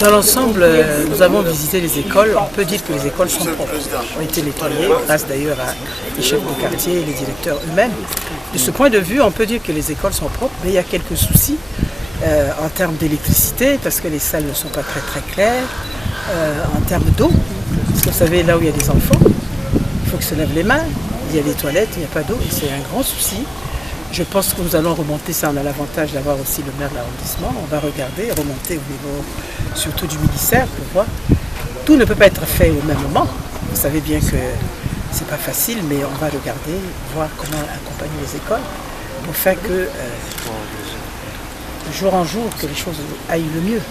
Dans l'ensemble, nous avons visité les écoles. On peut dire que les écoles sont propres, ont été nettoyées, grâce d'ailleurs à les chefs de quartier et les directeurs eux-mêmes. De ce point de vue, on peut dire que les écoles sont propres, mais il y a quelques soucis en termes d'électricité, parce que les salles ne sont pas très claires, en termes d'eau, parce que vous savez, là où il y a des enfants, il faut qu'ils se lavent les mains, il y a des toilettes, il n'y a pas d'eau, et c'est un grand souci. Je pense que nous allons remonter ça, on a l'avantage d'avoir aussi le maire de l'arrondissement, on va regarder, remonter au niveau surtout du ministère pour voir. Tout ne peut pas être fait au même moment, vous savez bien que c'est pas facile, mais on va regarder, voir comment accompagner les écoles pour faire que de jour en jour, que les choses aillent le mieux.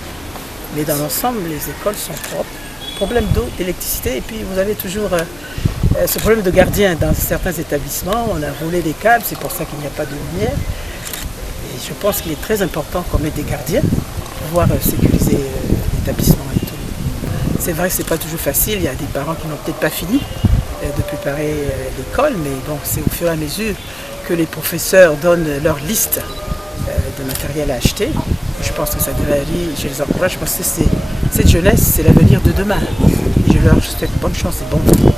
Mais dans l'ensemble, les écoles sont propres. Problème d'eau, d'électricité, et puis vous avez toujours ce problème de gardien dans certains établissements. On a roulé des câbles, c'est pour ça qu'il n'y a pas de lumière. Et je pense qu'il est très important qu'on mette des gardiens pour pouvoir sécuriser l'établissement et tout. C'est vrai que ce n'est pas toujours facile, il y a des parents qui n'ont peut-être pas fini de préparer l'école, mais bon, c'est au fur et à mesure que les professeurs donnent leur liste de matériel à acheter. Je pense que ça devrait aller, je les encourage, parce que cette jeunesse, c'est l'avenir de demain. Et je leur souhaite bonne chance et bon vent.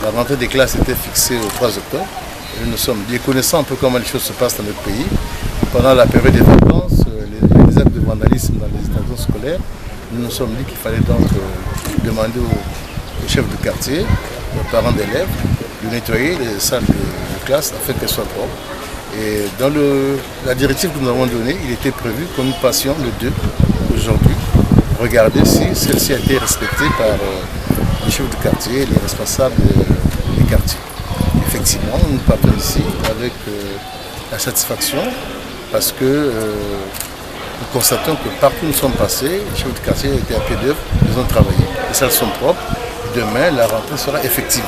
La rentrée des classes était fixée au 3 octobre. Et nous sommes bien connaissants un peu comment les choses se passent dans notre pays. Pendant la période des vacances, les actes de vandalisme dans les établissements scolaires, nous nous sommes dit qu'il fallait donc demander aux chefs de quartier, aux parents d'élèves, de nettoyer les salles de classe afin qu'elles soient propres. Et dans la directive que nous avons donnée, il était prévu que nous passions le 2 aujourd'hui, regarder si celle-ci a été respectée par les chefs de quartier, les responsables des quartiers. Effectivement, nous partons ici avec la satisfaction parce que nous constatons que partout où nous sommes passés, les chefs de quartier étaient à pied d'œuvre, ils ont travaillé. Les salles sont propres. Demain, la rentrée sera effective.